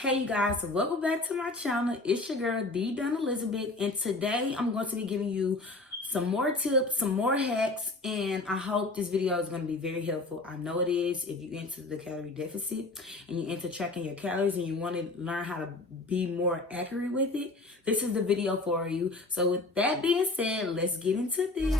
Hey you guys, welcome back to my channel. It's your girl D Dun Elizabeth, and today I'm going to be giving you some more tips, some more hacks, and I hope this video is going to be very helpful. I know it is if you're into the calorie deficit and you're into tracking your calories and you want to learn how to be more accurate with it. This is the video for you. So with that being said, let's get into this.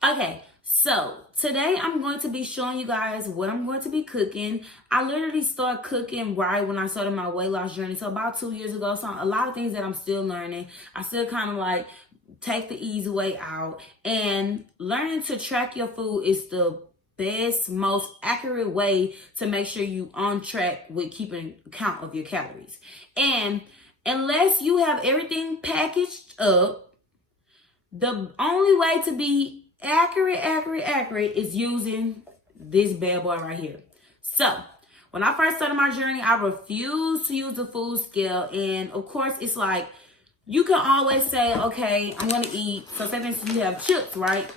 Okay, so today I'm going to be showing you guys what I'm going to be cooking. I literally started cooking right when I started my weight loss journey, so about 2 years ago. So a lot of things that I'm still learning. I still kind of like take the easy way out, and learning to track your food is the best, most accurate way to make sure you on track with keeping count of your calories. And unless you have everything packaged up, the only way to be accurate is using this bad boy right here. So when I first started my journey, I refused to use the food scale. And of course, it's like, you can always say, okay, I'm going to eat. So say for instance, you have chips, right?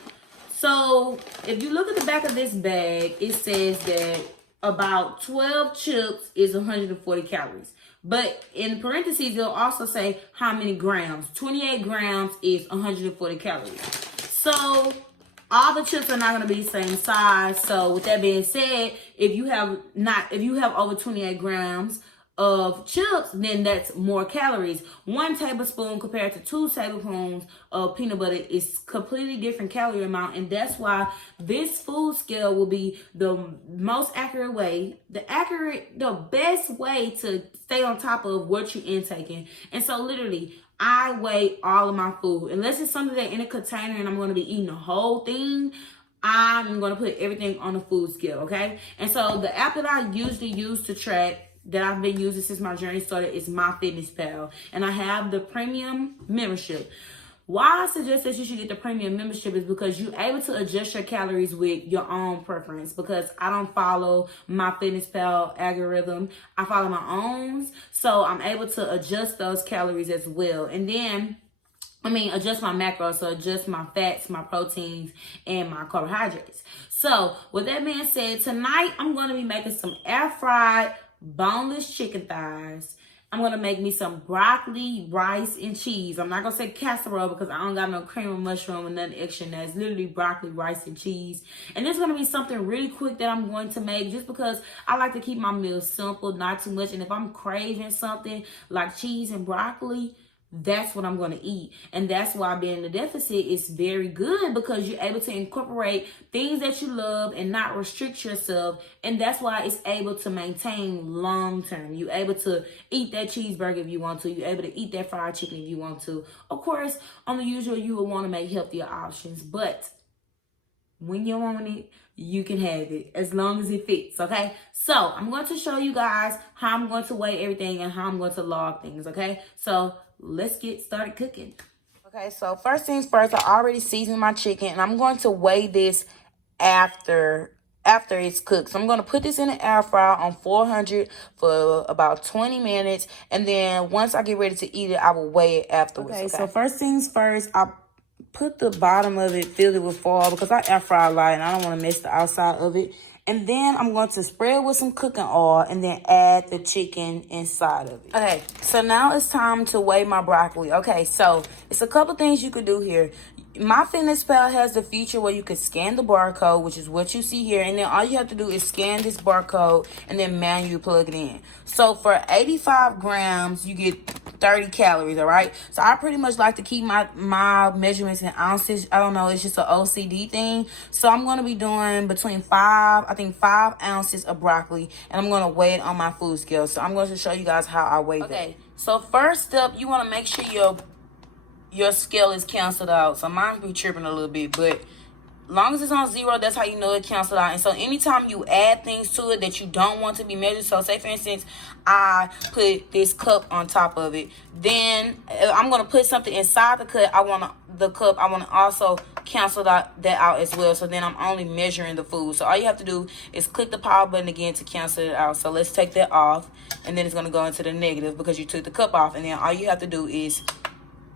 So if you look at the back of this bag, it says that about 12 chips is 140 calories. But in parentheses, it'll also say how many grams. 28 grams is 140 calories. So all the chips are not going to be the same size. So with that being said, if you have over 28 grams of chips, then that's more calories. 1 tablespoon compared to 2 tablespoons of peanut butter is completely different calorie amount, and that's why this food scale will be the most accurate way, the best way to stay on top of what you're intaking. And so literally, I weigh all of my food. Unless it's something that in a container and I'm going to be eating the whole thing, I'm going to put everything on the food scale, okay? And so the app that I usually use to track, that I've been using since my journey started, is MyFitnessPal. And I have the premium membership. Why I suggest that you should get the premium membership is because you're able to adjust your calories with your own preference. Because I don't follow MyFitnessPal algorithm, I follow my own. So I'm able to adjust those calories as well. And then, adjust my macros, so adjust my fats, my proteins, and my carbohydrates. So with that being said, tonight I'm going to be making some air fried boneless chicken thighs. I'm going to make me some broccoli, rice, and cheese. I'm not going to say casserole because I don't got no cream or mushroom and nothing extra. It's literally broccoli, rice, and cheese. And it's going to be something really quick that I'm going to make just because I like to keep my meals simple, not too much. And if I'm craving something like cheese and broccoli, that's what I'm going to eat. And that's why being in the deficit is very good, because you're able to incorporate things that you love and not restrict yourself. And that's why it's able to maintain long term. You're able to eat that cheeseburger if you want to. You're able to eat that fried chicken if you want to. Of course, on the usual, you will want to make healthier options. But when you want it, you can have it as long as it fits, okay? So I'm going to show you guys how I'm going to weigh everything and how I'm going to log things, okay? So let's get started cooking. Okay, so first things first, I already seasoned my chicken, and I'm going to weigh this after it's cooked. So I'm going to put this in the air fryer on 400 for about 20 minutes, and then once I get ready to eat it, I will weigh it afterwards. Okay, so first things first, I put the bottom of it, fill it with foil, because I air fry a lot and I don't want to mess the outside of it. And then I'm going to spread with some cooking oil and then add the chicken inside of it. Okay, so now it's time to weigh my broccoli. Okay, so it's a couple things you could do here. MyFitnessPal has the feature where you can scan the barcode, which is what you see here. And then all you have to do is scan this barcode and then manually plug it in. So for 85 grams, you get 30 calories, all right? So I pretty much like to keep my measurements in ounces. I don't know, it's just an OCD thing. So I'm going to be doing between 5 ounces of broccoli, and I'm going to weigh it on my food scale. So I'm going to show you guys how I weigh that. Okay, so first step, you want to make sure your scale is canceled out. So mine be tripping a little bit, but long as it's on 0, that's how you know it canceled out. And so anytime you add things to it that you don't want to be measured, so say for instance I put this cup on top of it, then I'm going to put something inside the cup. I want to also cancel that out as well. So then I'm only measuring the food. So all you have to do is click the power button again to cancel it out. So let's take that off, and then it's going to go into the negative because you took the cup off, and then all you have to do is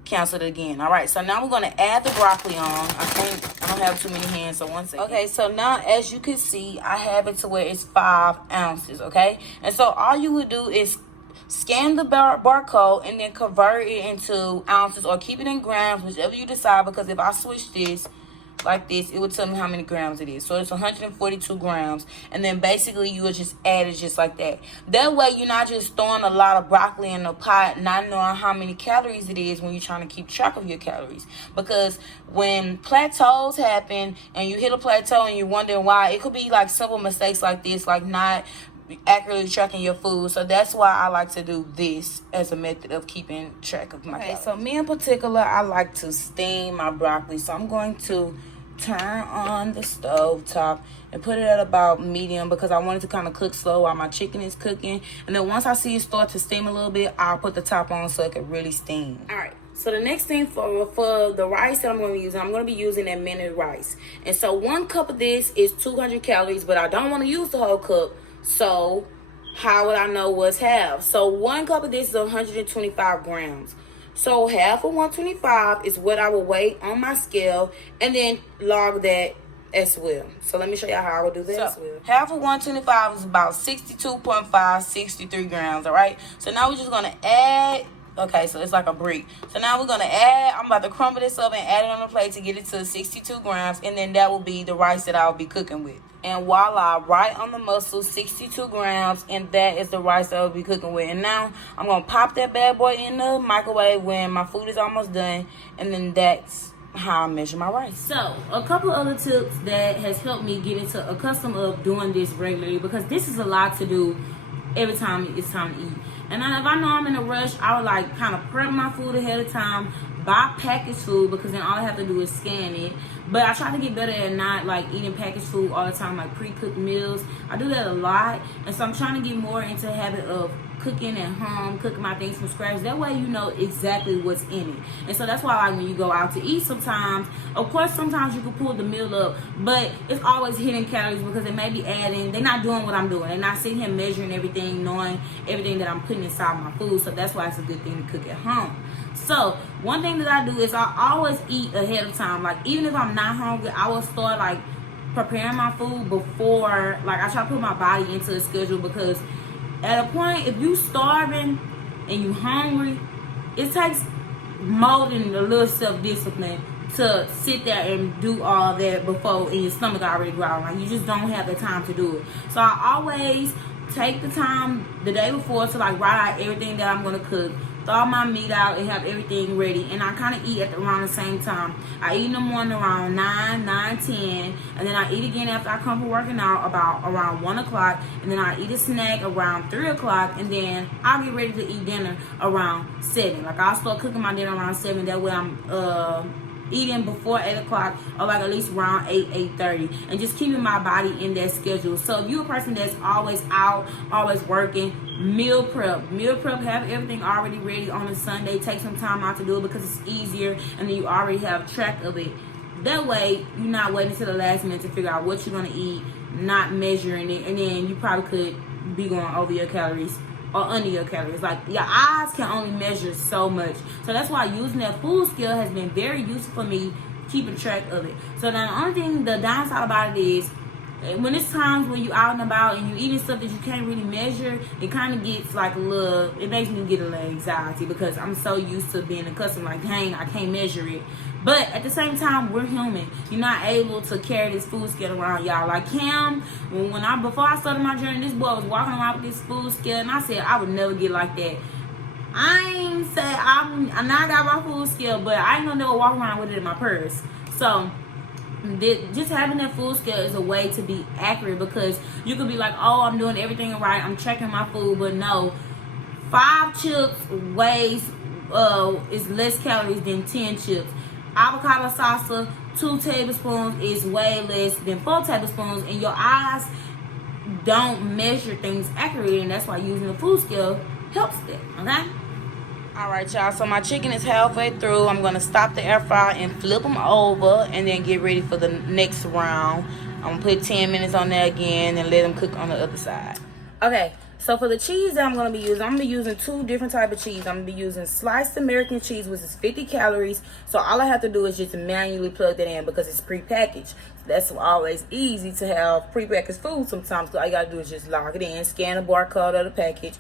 cancel it again. All right, so now we're going to add the broccoli on. I don't have too many hands, so 1 second. Okay, so now as you can see, I have it to where it's 5 ounces. Okay, and so all you would do is scan the barcode and then convert it into ounces, or keep it in grams, whichever you decide, because if I switch this like this, it would tell me how many grams it is. So it's 142 grams, and then basically you would just add it just like that. That way you're not just throwing a lot of broccoli in the pot, not knowing how many calories it is when you're trying to keep track of your calories. Because when plateaus happen and you hit a plateau and you're wondering why, it could be like simple mistakes like this, like not accurately tracking your food. So that's why I like to do this as a method of keeping track of my calories. So me in particular, I like to steam my broccoli. So I'm going to turn on the stove top and put it at about medium, because I want it to kind of cook slow while my chicken is cooking. And then once I see it start to steam a little bit, I'll put the top on so it can really steam. All right, so the next thing for the rice that I'm going to use, I'm going to be using that minute rice. And so 1 cup of this is 200 calories, but I don't want to use the whole cup. So how would I know what's half? So 1 cup of this is 125 grams. So half of 125 is what I will weigh on my scale, and then log that as well. So let me show y'all how I will do that as well. Half of 125 is about 62.5, 63 grams, all right? So now we're just going to add, okay, so it's like a brick. So now we're going to add, I'm about to crumble this up and add it on the plate to get it to 62 grams, and then that will be the rice that I'll be cooking with. And voila, right on the muscle, 62 grams, and that is the rice that I'll be cooking with. And now I'm going to pop that bad boy in the microwave when my food is almost done, and then that's how I measure my rice. So a couple other tips that has helped me get into accustomed of doing this regularly, because this is a lot to do every time it's time to eat. And if I know I'm in a rush, I would like kind of prep my food ahead of time, buy packaged food, because then all I have to do is scan it. But I try to get better at not like eating packaged food all the time, like pre-cooked meals. I do that a lot, and so I'm trying to get more into the habit of cooking at home, cooking my things from scratch. That way you know exactly what's in it. And so that's why, like, when you go out to eat sometimes, of course sometimes you can pull the meal up, but it's always hidden calories, because they may be adding, they're not doing what I'm doing. They're not sitting here measuring everything, knowing everything that I'm putting inside my food. So that's why it's a good thing to cook at home. So one thing that I do is I always eat ahead of time. Like, even if I'm not hungry, I will start like preparing my food before, like, I try to put my body into a schedule, because at a point, if you starving and you hungry, it takes more than a little self-discipline to sit there and do all that before and your stomach already growling. Like, you just don't have the time to do it. So I always take the time the day before to like write out everything that I'm going to cook, thaw my meat out, and have everything ready. And I kind of eat at around the same time. I eat in the morning around 9:10, and then I eat again after I come from working out about around 1 o'clock, and then I eat a snack around 3 o'clock, and then I'll get ready to eat dinner around 7. Like, I'll start cooking my dinner around 7. That way I'm eating before 8 o'clock, or like at least around 8:30, and just keeping my body in that schedule. So if you're a person that's always out, always working, meal prep, have everything already ready on a Sunday. Take some time out to do it, because it's easier, and then you already have track of it. That way you're not waiting until the last minute to figure out what you're going to eat, not measuring it, and then you probably could be going over your calories or under your calories. Like, your eyes can only measure so much. So that's why using that food scale has been very useful for me, keeping track of it. So now the only thing, the downside about it is, when it's times when you out and about and you eating stuff that you can't really measure, it kind of gets like a little, it makes me get a little anxiety, because I'm so used to being accustomed, like, dang, I can't measure it. But at the same time, we're human. You're not able to carry this food scale around, y'all. Like Cam, before I started my journey, this boy was walking around with this food scale, and I said I would never get like that. I ain't say I now got my food scale, but I ain't gonna never walk around with it in my purse. So just having that food scale is a way to be accurate, because you could be like, oh, I'm doing everything right, I'm tracking my food, but no, 5 chips weighs is less calories than 10 chips. avocado salsa, 2 tablespoons is way less than 4 tablespoons, and your eyes don't measure things accurately, and that's why using the food scale helps them, okay? All right, y'all, so my chicken is halfway through. I'm gonna stop the air fryer and flip them over and then get ready for the next round. I'm gonna put 10 minutes on there again and let them cook on the other side. Okay, so for the cheese that I'm gonna be using 2 different type of cheese. I'm gonna be using sliced American cheese, which is 50 calories. So all I have to do is just manually plug that in because it's prepackaged. That's always easy to have prepackaged food sometimes. All you gotta do is just log it in, scan the barcode of the package.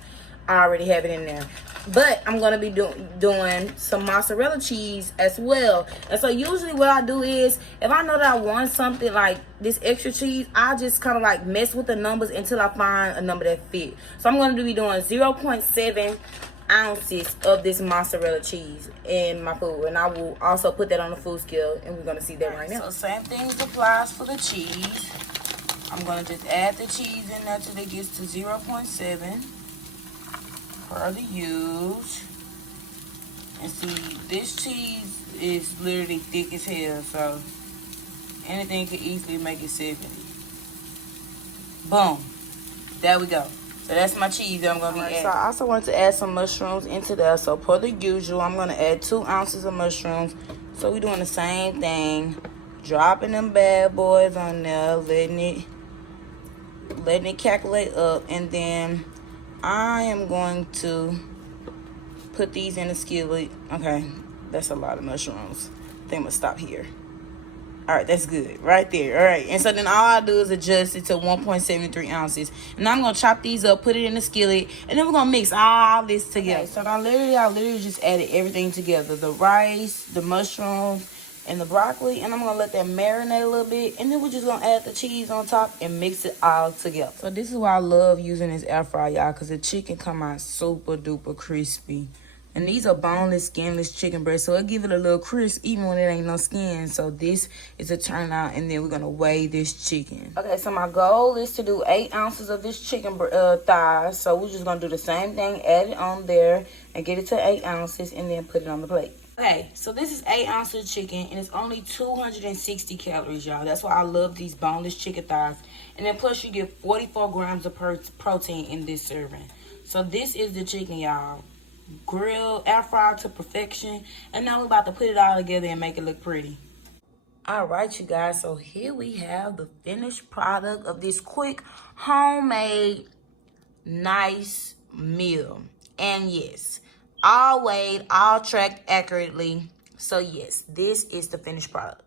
I already have it in there. But I'm going to be doing some mozzarella cheese as well. And so usually what I do is, if I know that I want something like this extra cheese, I just kind of like mess with the numbers until I find a number that fit. So I'm going to be doing 0.7 ounces of this mozzarella cheese in my food. And I will also put that on the food scale, and we're going to see that right now. So same thing applies for the cheese. I'm going to just add the cheese in there till it gets to 0.7. per the use. And see, this cheese is literally thick as hell, so anything could easily make it 70. Boom. There we go. So that's my cheese that I'm going to be adding. So I also wanted to add some mushrooms into there. So per the usual, I'm going to add 2 ounces of mushrooms. So we're doing the same thing. Dropping them bad boys on there. Letting it calculate up. And then I am going to put these in the skillet. Okay, that's a lot of mushrooms. I think I'm gonna stop here. All right, that's good right there. All right, and so then all I do is adjust it to 1.73 ounces. And I'm gonna chop these up, put it in the skillet, and then we're gonna mix all this together. Okay, so I literally just added everything together: the rice, the mushrooms, and the broccoli, and I'm gonna let that marinate a little bit, and then we're just gonna add the cheese on top and mix it all together. So this is why I love using this air fryer, y'all, because the chicken come out super duper crispy. And these are boneless, skinless chicken breasts, so it give it a little crisp even when it ain't no skin. So this is a turnout, and then we're gonna weigh this chicken. Okay, so my goal is to do 8 ounces of this chicken thighs. So we're just gonna do the same thing, add it on there, and get it to 8 ounces, and then put it on the plate. Okay, so this is 8 ounces of chicken, and it's only 260 calories, y'all. That's why I love these boneless chicken thighs. And then plus you get 44 grams of protein in this serving. So this is the chicken, y'all. Grilled, air fried to perfection. And now we're about to put it all together and make it look pretty. All right, you guys. So here we have the finished product of this quick, homemade, nice meal. And yes, all weighed, all tracked accurately. So yes, this is the finished product.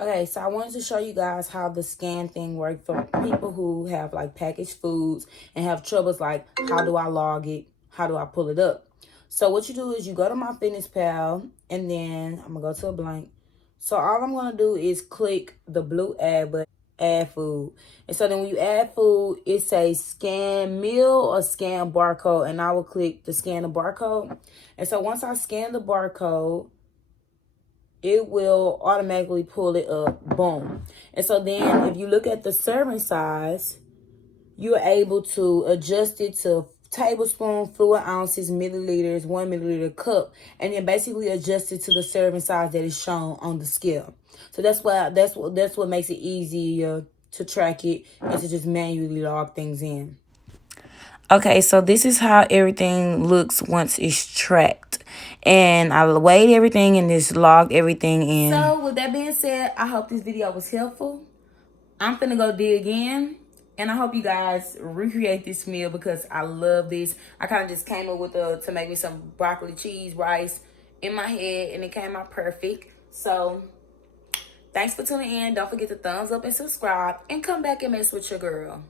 Okay, so I wanted to show you guys how the scan thing works for people who have like packaged foods and have troubles like, how do I log it? How do I pull it up? So what you do is you go to MyFitnessPal, and then I'm going to go to a blank. So all I'm going to do is click the blue add button, add food. And so then when you add food, it says scan meal or scan barcode, and I will click the scan the barcode. And so once I scan the barcode, it will automatically pull it up. Boom. And so then if you look at the serving size, you're able to adjust it to tablespoon, fluid ounces, milliliters, 1 milliliter cup, and then basically adjust it to the serving size that is shown on the scale. So that's what makes it easier to track it and to just manually log things in. Okay, so this is how everything looks once it's tracked. And I weighed everything and just logged everything in. So with that being said, I hope this video was helpful. I'm finna go dig in. And I hope you guys recreate this meal because I love this. I kind of just came up with to make me some broccoli, cheese, rice in my head, and it came out perfect. So thanks for tuning in. Don't forget to thumbs up and subscribe, and come back and mess with your girl.